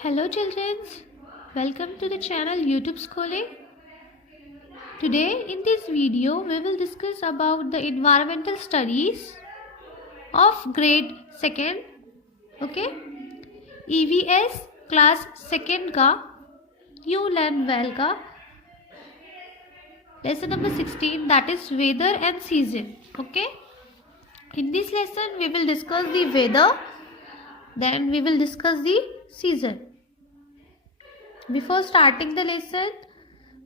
Hello children, welcome to the channel YouTube Schooling. Today in this video we will discuss about the environmental studies of grade 2nd. Okay, EVS class 2nd का You Learn Well का lesson number 16, that is weather and season. Okay, in this lesson we will discuss the weather, then we will discuss the season. Before starting the lesson,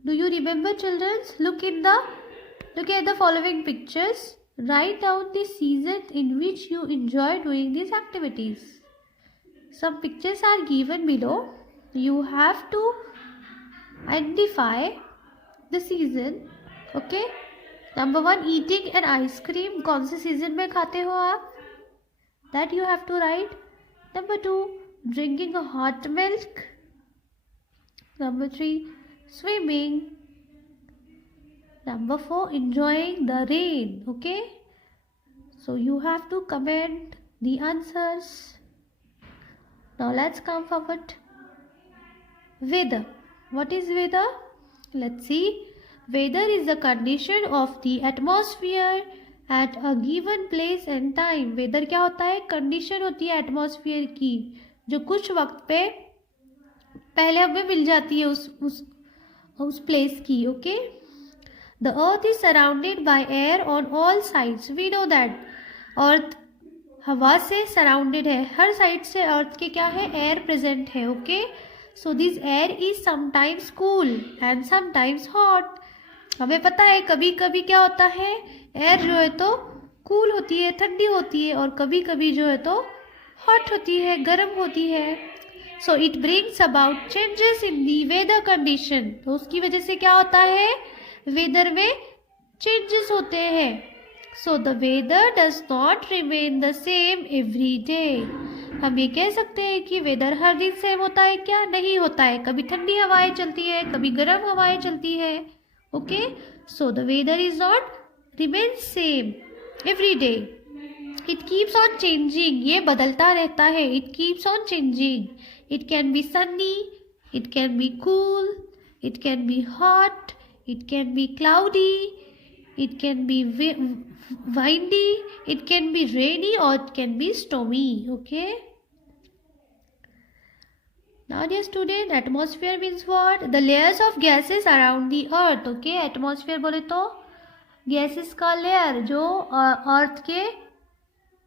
do you remember children? Look at the following pictures. Write down the season in which you enjoy doing these activities. Some pictures are given below. You have to identify the season. Okay. Number 1, eating an ice cream. कौन से season में खाते हो आप? That you have to write. Number 2, drinking a hot milk. Number 3, swimming. Number 4, enjoying the rain. Okay, so you have to comment the answers. Now let's come forward. Weather. What is weather? Let's see. Weather is the condition of the atmosphere at a given place and time. Weather क्या होता है? कंडीशन होती है एटमॉस्फेयर की जो कुछ वक्त पे पहले हमें मिल जाती है उस प्लेस की. Okay, the earth is surrounded by air on all sides. We know that earth हवा से सराउंडेड है, हर साइड से अर्थ के क्या है? एयर प्रेजेंट है. Okay, so this air is sometimes cool and sometimes hot. हमें पता है कभी कभी क्या होता है, एयर जो है तो कूल होती है, ठंडी होती है, और कभी कभी जो है तो हॉट होती है, गर्म होती है. So it brings about changes in the weather condition. तो उसकी वजह से क्या होता है? वेदर में चेंजेस होते हैं. So the weather does not remain the same every day. हम ये कह सकते हैं कि वेदर हर दिन सेम होता है क्या? नहीं होता है. कभी ठंडी हवाएं चलती है, कभी गर्म हवाएं चलती है. Okay, so the weather is not remain same every day. It keeps on changing. ये बदलता रहता है. It keeps on changing. It can be sunny, it can be cool, it can be hot, it can be cloudy, it can be windy, it can be rainy, or it can be stormy. Okay. Now dear student, atmosphere means what? The layers of gases around the earth. Okay, atmosphere बोले तो gases का layer जो earth के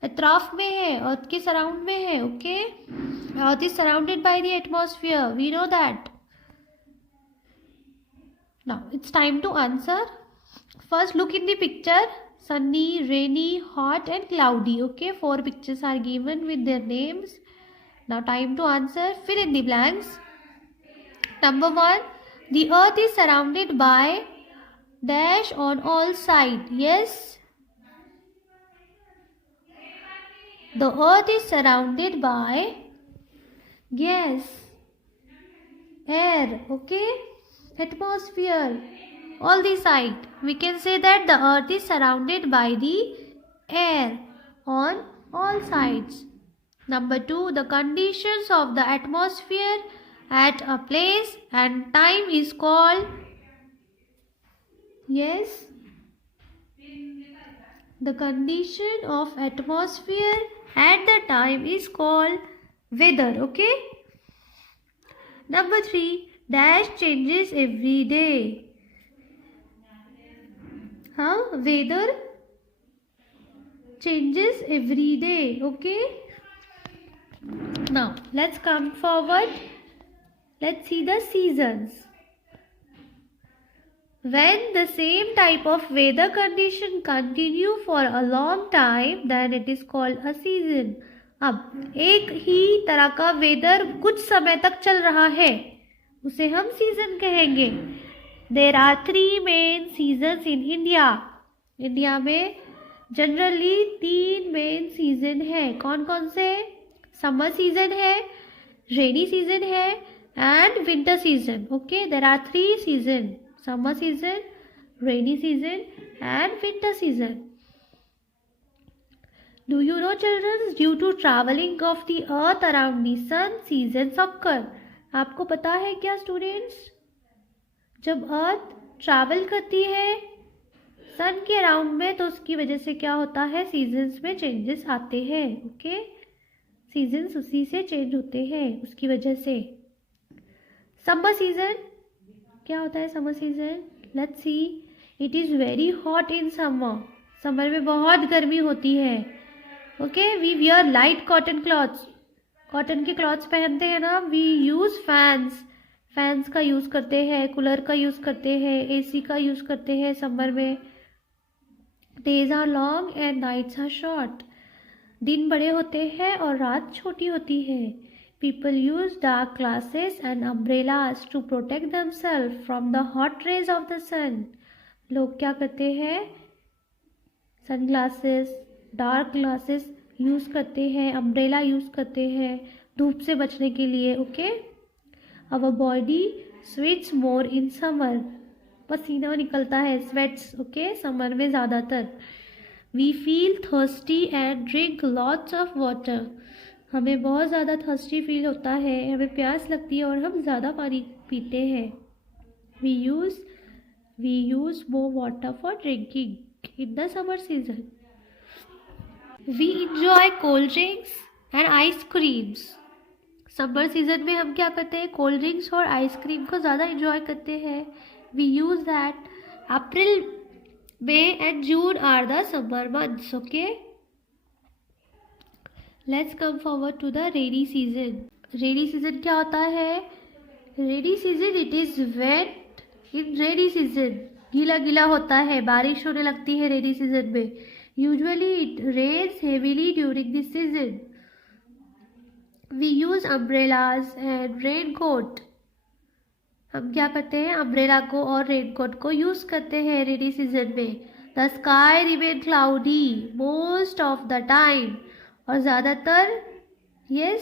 अतराफ में है, अर्थ के surround में है. Okay, earth is surrounded by the atmosphere. We know that. Now it's time to answer. First look in the picture. Sunny, rainy, hot and cloudy. Okay, 4 pictures are given with their names. Now time to answer. Fill in the blanks. Number 1, the earth is surrounded by dash on all side. Yes, the earth is surrounded by gas, air, okay, atmosphere, all the side. We can say that the earth is surrounded by the air on all sides. Number 2, the conditions of the atmosphere at a place and time is called, yes, the condition of atmosphere at the time is called weather. Okay. Number 3, dash changes every day. Weather changes every day. Okay. Now let's come forward. Let's see the seasons. When the same type of weather condition continue for a long time, then it is called a season. अब एक ही तरह का वेदर कुछ समय तक चल रहा है, उसे हम सीजन कहेंगे. There are 3 main seasons in India. India में जनरली 3 मेन सीजन है. कौन कौन से? समर सीजन है, रेनी सीजन है and winter season. Okay, there are 3 season. Summer season, rainy season and winter season. Do you know children, due to traveling of the earth around the sun, seasons occur. आपको पता है क्या स्टूडेंट्स, जब अर्थ ट्रैवल करती है सन के अराउंड में तो उसकी वजह से क्या होता है, सीजन्स में चेंजेस आते हैं. ओके, सीजन्स उसी से चेंज होते हैं उसकी वजह से. समर सीजन क्या होता है? Summer season, let's see. It is very hot in summer. Summer में बहुत गर्मी होती है. Okay, we wear light cotton clothes. Cotton के क्लॉथ्स पहनते हैं ना. वी यूज़ फैंस का यूज़ करते हैं, कूलर का यूज़ करते हैं, एसी का यूज़ करते हैं समर में. Days are long and nights are short. दिन बड़े होते हैं और रात छोटी होती है. People use dark glasses and umbrellas to protect themselves from the hot rays of the sun. लोग क्या करते हैं? Sunglasses, dark glasses use करते हैं, अम्ब्रेला यूज़ करते हैं धूप से बचने के लिए. Okay, our body sweats more in summer. पसीना निकलता है, स्वेट्स. ओके, समर में ज़्यादातर. We feel thirsty and drink lots of water. हमें बहुत ज़्यादा थर्स्टी फील होता है, हमें प्यास लगती है और हम ज़्यादा पानी पीते हैं. We use more water for drinking in the summer season. We enjoy cold drinks and ice creams. Summer season में हम क्या करते हैं? कोल्ड ड्रिंक्स और आइसक्रीम को ज़्यादा इंजॉय करते हैं. We use that. April, May and June are the summer months. Okay, let's come forward to the rainy season. Rainy season क्या होता है? Rainy season, it is wet in rainy season. गीला गीला होता है, बारिश होने लगती है रेनी सीजन में. Usually it rains heavily during this season. We use umbrellas and rain coat. हम क्या करते हैं? अम्ब्रेला को और रेन कोट को यूज करते हैं रेनी सीजन में. The sky remain cloudy most of the time. और ज़्यादातर यस,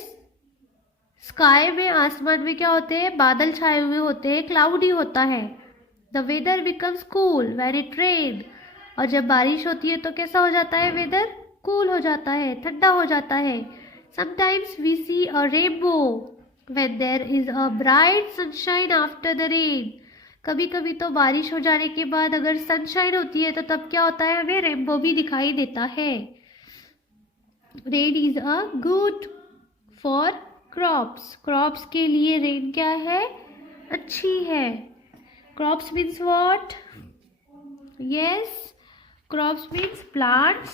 स्काई में, आसमान में क्या होते हैं? बादल छाए हुए होते हैं, क्लाउडी होता है. The weather becomes cool when it rain. और जब बारिश होती है तो कैसा हो जाता है वेदर? कूल हो जाता है, ठंडा हो जाता है. Sometimes we see a rainbow when there is a bright sunshine after the rain. कभी कभी तो बारिश हो जाने के बाद अगर सनशाइन होती है तो तब क्या होता है? हमें रेनबो भी दिखाई देता है. Rain is a good for crops. Crops के लिए रेन क्या है? अच्छी है. Crops means what? Yes, crops means plants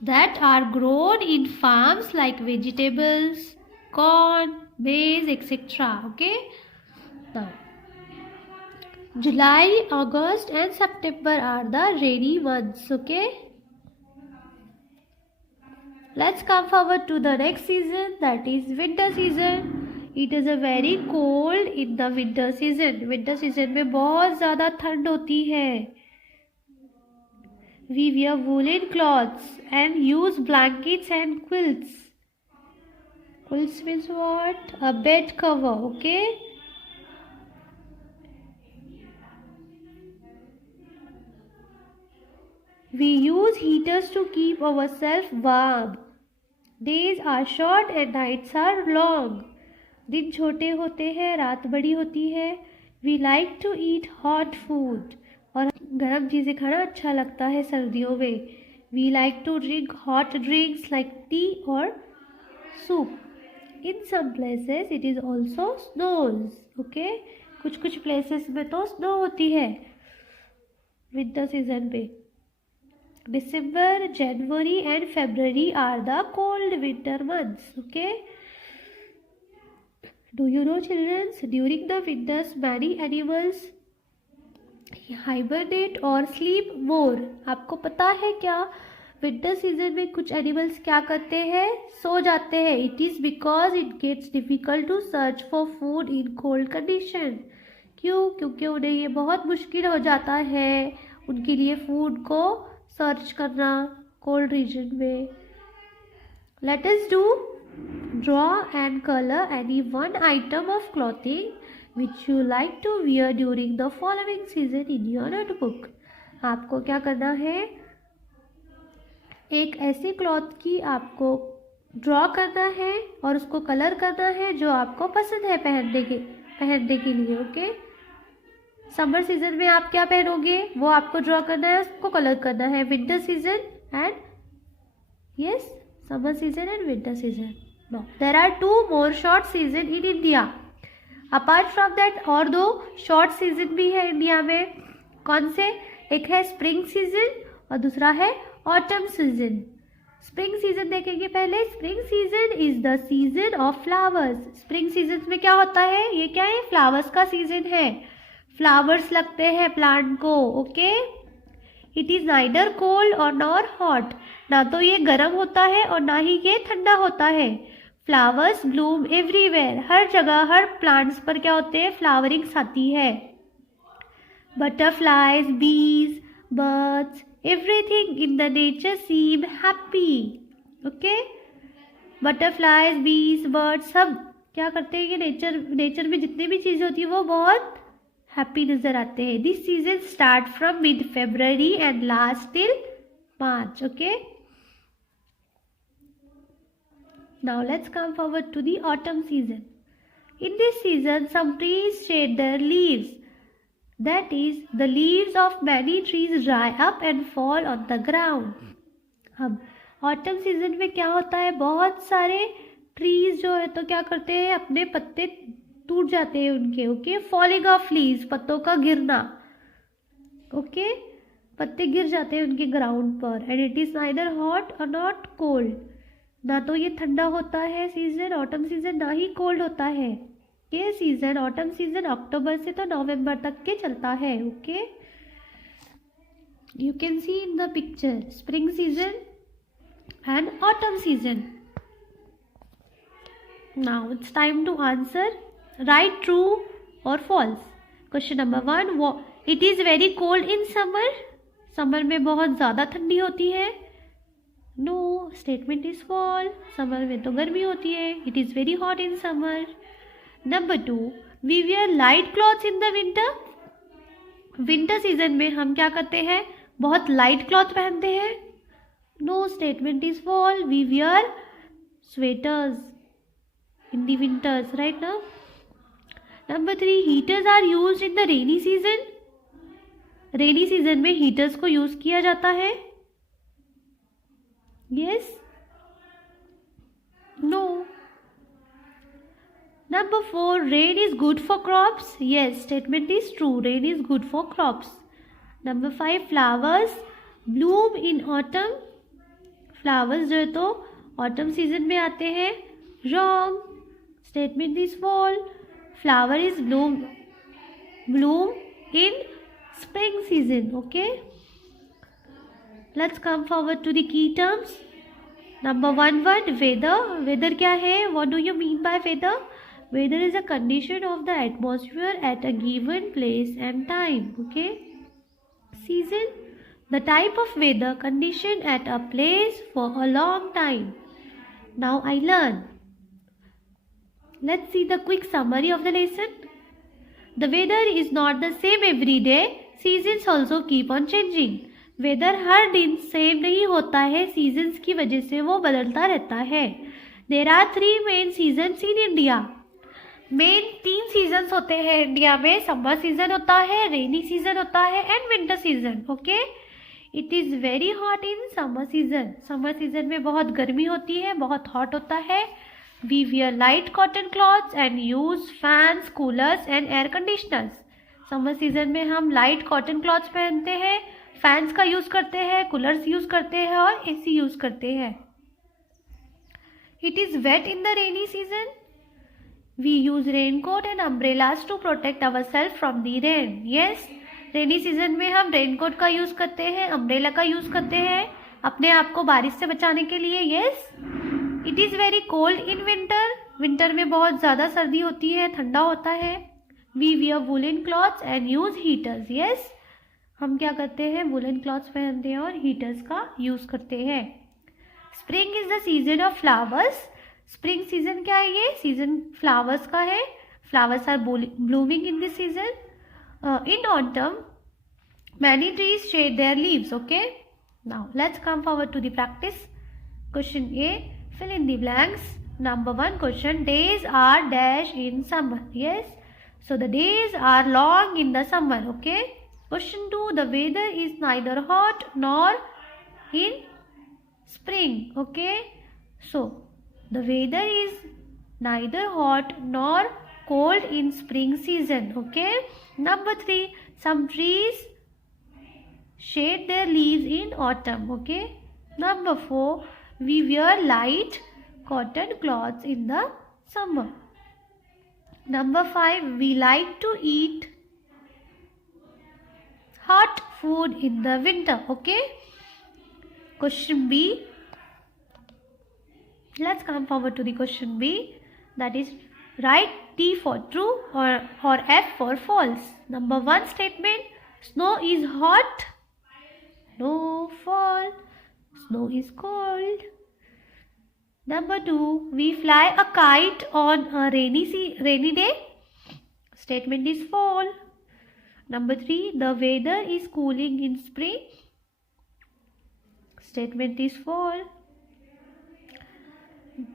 that are grown in farms like vegetables, corn, maize, etc. Okay, now July, August and September are the rainy months. Okay, let's come forward to the next season, that is winter season. It is a very cold in the winter season. Winter season में बहुत ज़्यादा ठंड होती है. We wear woolen cloths and use blankets and quilts. Quilts means what? A bed cover. Okay. We use heaters to keep ourselves warm. Days are short and nights are long. दिन छोटे होते हैं, रात बड़ी होती है. We like to eat hot food. और गर्म चीज़ें खाना अच्छा लगता है सर्दियों में. We like to drink hot drinks like tea और soup. In some places it is also snows. Okay, कुछ प्लेसेस में तो स्नो होती है विंटर सीजन पे. December, January and February are the cold winter months. Okay, do you know childrens, during the winters many animals hibernate और sleep more. आपको पता है क्या? विंटर सीजन में कुछ एनिमल्स क्या करते हैं? सो जाते हैं. It is because it gets difficult to search for food in cold condition. क्यों? क्योंकि उन्हें ये बहुत मुश्किल हो जाता है उनके लिए फूड को सर्च करना कोल्ड रीजन में. Let us do draw and colour any one item of clothing which you like to wear during the following season in your notebook. आपको क्या करना है? एक ऐसी क्लॉथ की आपको ड्रॉ करना है और उसको कलर करना है जो आपको पसंद है पहनने के लिए, ओके। समर सीजन में आप क्या पहनोगे वो आपको ड्रॉ करना है, उसको कलर करना है। Winter season and yes, summer season and winter season. No, there are 2 more short season in India. Apart from that और 2 short season भी है इंडिया में। कौन से? एक है स्प्रिंग सीजन और दूसरा है ऑटम सीजन। स्प्रिंग सीजन देखेंगे पहले। Spring season is the season of flowers. Spring season में क्या होता है? ये क्या है? फ्लावर्स का सीजन है, फ्लावर्स लगते हैं प्लांट को, okay. It is neither cold और नॉर हॉट। ना तो ये गर्म होता है और ना ही ये ठंडा होता है। Flowers Bloom everywhere. हर जगह हर प्लांट्स पर क्या होते हैं? फ्लावरिंग्स आती है। Butterflies, bees, birds, everything in the nature seem happy, okay. Butterflies, bees, birds सब क्या करते हैं? ये नेचर में जितनी भी चीज़ें होती है वो बहुत हैप्पी नजर आते हैं। This season start from mid February and last till March, okay. Now let's come forward to the autumn season. In this season, some trees shed their leaves. That is, the leaves of many trees dry up and fall on the ground. अब autumn season में क्या होता है? बहुत सारे trees जो है तो क्या करते हैं? अपने पत्ते टूट जाते हैं उनके, ओके। फॉलिंग ऑफ लीव्स, पत्तों का गिरना, ओके। पत्ते गिर जाते हैं उनके ग्राउंड पर। And it is neither hot और नॉट कोल्ड। ना तो ये ठंडा होता है सीजन ऑटम सीजन, ना ही कोल्ड होता है। ये सीजन ऑटम सीजन अक्टूबर से तो नवंबर तक के चलता है, okay. You can see in the picture spring season and autumn season. Now it's time to answer. Right true और false. Question number 1, it is very cold in summer. Summer में बहुत ज़्यादा ठंडी होती है। No, statement is false. Summer में तो गर्मी होती है। It is very hot in summer. Number 2, we wear light clothes in the winter. Winter season में हम क्या करते हैं? बहुत लाइट क्लॉथ पहनते हैं। No, statement is false. We wear sweaters in the winters, right ना। Number 3, heaters are used in the rainy season. Rainy season में हीटर्स को यूज किया जाता है। Yes? No. Number 4, rain is good for crops. Yes, statement is true. Rain is good for crops. Number 5, flowers bloom in autumn. Flowers जो है तो autumn season में आते हैं। Wrong. Statement is false. Flower is bloom in spring season. Okay. Let's come forward to the key terms. Number 1, weather. Weather क्या है? What do you mean by weather? Weather is a condition of the atmosphere at a given place and time. Okay. Season, the type of weather condition at a place for a long time. Now I learn. Let's see the quick summary of the lesson. The weather is not the same every day. Seasons also keep on changing. Weather हर दिन same नहीं होता है, सीजन्स की वजह से वो बदलता रहता है। There are 3 main seasons in India. Main 3 seasons होते हैं इंडिया में। समर सीजन होता है, रेनी सीजन होता है and winter season, okay. It is very hot in summer season. Summer season में बहुत गर्मी होती है, बहुत हॉट होता है। We wear light cotton clothes and use fans, coolers and air conditioners. Summer season में हम लाइट कॉटन क्लॉथ्स पहनते हैं, फैंस का यूज करते हैं, कूलर्स यूज करते हैं और एसी यूज करते हैं। It is wet in the rainy season. We use raincoat and umbrellas to protect our self from the rain. Yes, rainy season में हम रेनकोट का यूज करते हैं, अम्ब्रेला का यूज करते हैं अपने आप को बारिश से बचाने के लिए। Yes, it is very cold in winter. Winter में बहुत ज्यादा सर्दी होती है, ठंडा होता है। We wear woollen clothes and use heaters. Yes, हम क्या करते हैं? वुलन क्लॉथ्स पहनते हैं और हीटर्स का यूज करते हैं। Spring is the season of flowers. Spring season क्या है? ये सीजन फ्लावर्स का है। Flowers are blooming in this season. In autumn many trees shed their leaves, okay. Now let's come forward to the practice. Question A, fill in the blanks. Number 1 question, days are dash in summer. Yes, so the days are long in the summer. Okay. Question 2, the weather is neither hot nor in spring. Okay, so the weather is neither hot nor cold in spring season. Okay. Number 3, some trees shade their leaves in autumn. Okay. Number 4, we wear light cotton cloths in the summer. Number 5, we like to eat hot food in the winter. Okay. Question B. Let's come forward to the question B. That is, write T for true or F for false. Number 1 statement, snow is hot. No, fall. Snow is cold. Number 2, we fly a kite on a rainy day. Statement is false. Number 3, the weather is cooling in spring. Statement is false.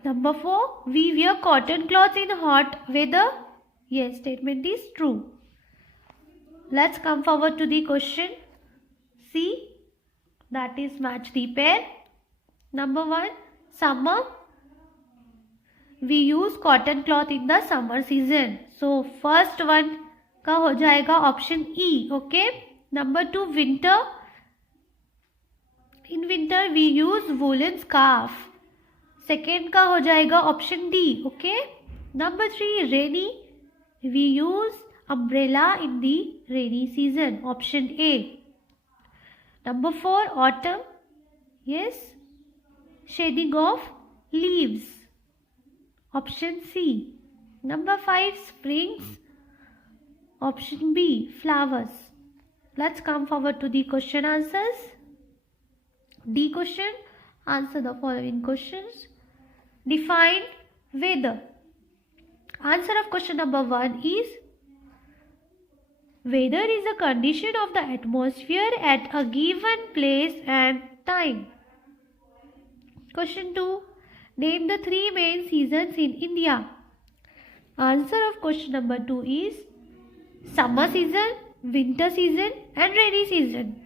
Number 4, we wear cotton cloths in hot weather. Yes, statement is true. Let's come forward to the question C. That is, match the pair. Number 1, summer. We use cotton cloth in the summer season. So first one का हो जाएगा option E. Okay. Number 2, winter. In winter we use woolen scarf. Second का हो जाएगा option D. Okay. Number 3, rainy. We use umbrella in the rainy season. Option A. Number 4, autumn. Yes. Shading of leaves. Option C. Number 5, springs. Option B, flowers. Let's come forward to the question answers. D question, answer the following questions. Define weather. Answer of question number 1 is, weather is a condition of the atmosphere at a given place and time. Question 2, name the 3 main seasons in India. Answer of question number 2 is summer season, winter season and rainy season.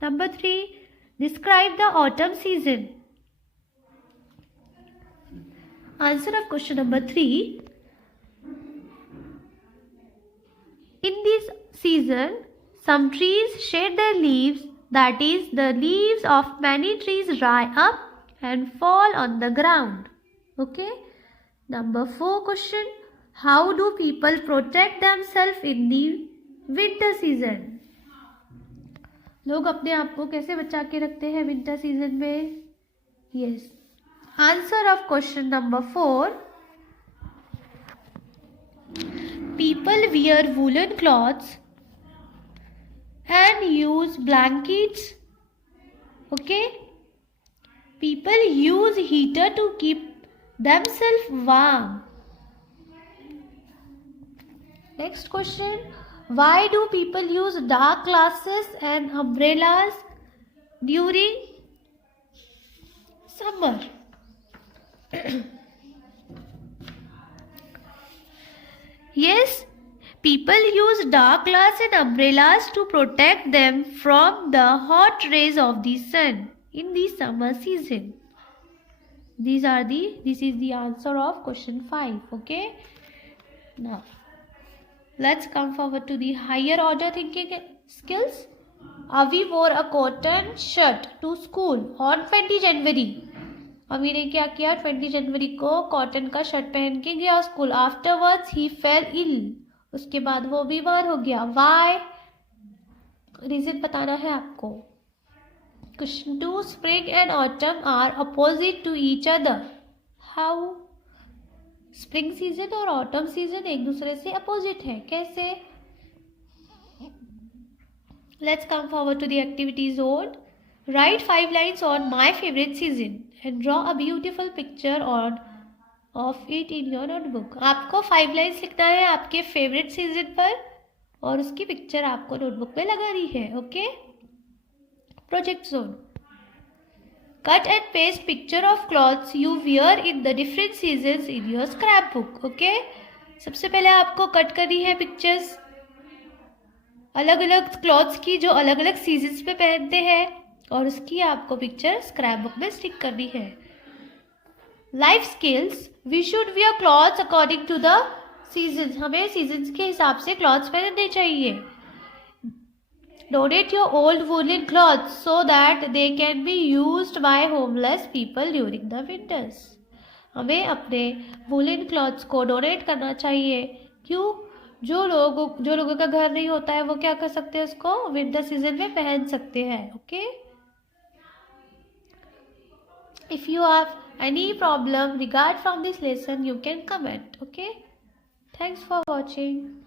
Number 3, describe the autumn season. Answer of question number 3, in this season, some trees shed their leaves, that is, the leaves of many trees dry up and fall on the ground. Okay. Number 4 question, how do people protect themselves in the winter season? लोग अपने आप को कैसे बचा के रखते हैं winter season में? Yes. Answer of question number 4, people wear woolen cloths and use blankets. Okay. People use heater to keep themselves warm. Next question, why do people use dark glasses and umbrellas during summer? Yes, people use dark glass and umbrellas to protect them from the hot rays of the sun in the summer season. This is the answer of question 5. Okay. Now, let's come forward to the higher order thinking skills. Avi wore a cotton shirt to school on 20 January. अवी ने क्या किया? 20 जनवरी को कॉटन का शर्ट पहन के गया school. Afterwards ही फेल इल. उसके बाद वो बीमार हो गया. वाई? रीजन बताना है आपको. Question 2, spring and autumn are opposite to each other. How? Spring season और ऑटम सीजन एक दूसरे से अपोजिट है. कैसे? Let's come forward to the activity zone. Write 5 lines on my favorite season and draw a beautiful picture of it in your notebook. आपको 5 lines लिखना है आपके favorite season पर और उसकी पिक्चर आपको नोटबुक पे लगानी है. Okay. Project zone. Cut and paste picture of clothes you wear in the different seasons in your scrapbook. Okay? सबसे पहले आपको कट करनी है पिक्चर्स अलग अलग क्लॉथ्स की जो अलग अलग सीजन्स पे पहनते हैं और उसकी आपको पिक्चर स्क्रैप बुक में स्टिक करनी है. Life skills. We should wear clothes according to the seasons. हमें सीजन्स के हिसाब से क्लॉथ्स पहनने चाहिए. Donate your old woollen clothes so that they can be used by homeless people during the winters. हमें अपने वूलन क्लॉथ्स को डोनेट करना चाहिए. क्यों? जो लोगों का घर नहीं होता है वो क्या कर सकते हैं, उसको विंटर सीजन में पहन सकते हैं. Okay. If you have any problem regard from this lesson, you can comment. Okay. Thanks for watching.